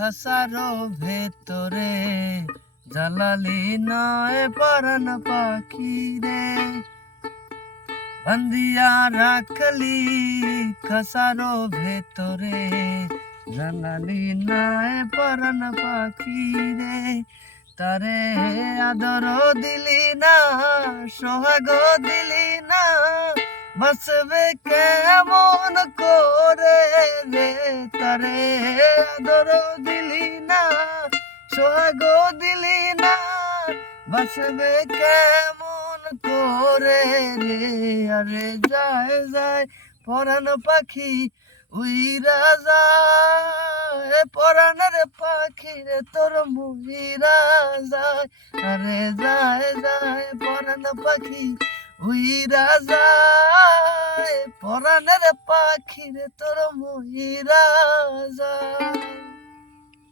খাসারো ভেতরে, জালালি নয় পরান পাখি রে। বন্দিয়া রাখলি খাসারো ভেতরে, জালালি নয় পরান পাখি রে। তারে আদর দিলি না, সোহাগ দিলি না বসবে কেমন রে তারে আদর দিলি না, সোহাগ দিলি না, বসবে কেমন করে রে? আরে যায় যায়, পরাণ পাখি উইরা যায় পরাণের পাখি রে, তোর মুহিরা যায়। আরে যায় যায়, পরাণ পাখি উইরা যায়। পরাণের পাখির তোর মুহিরা যায়।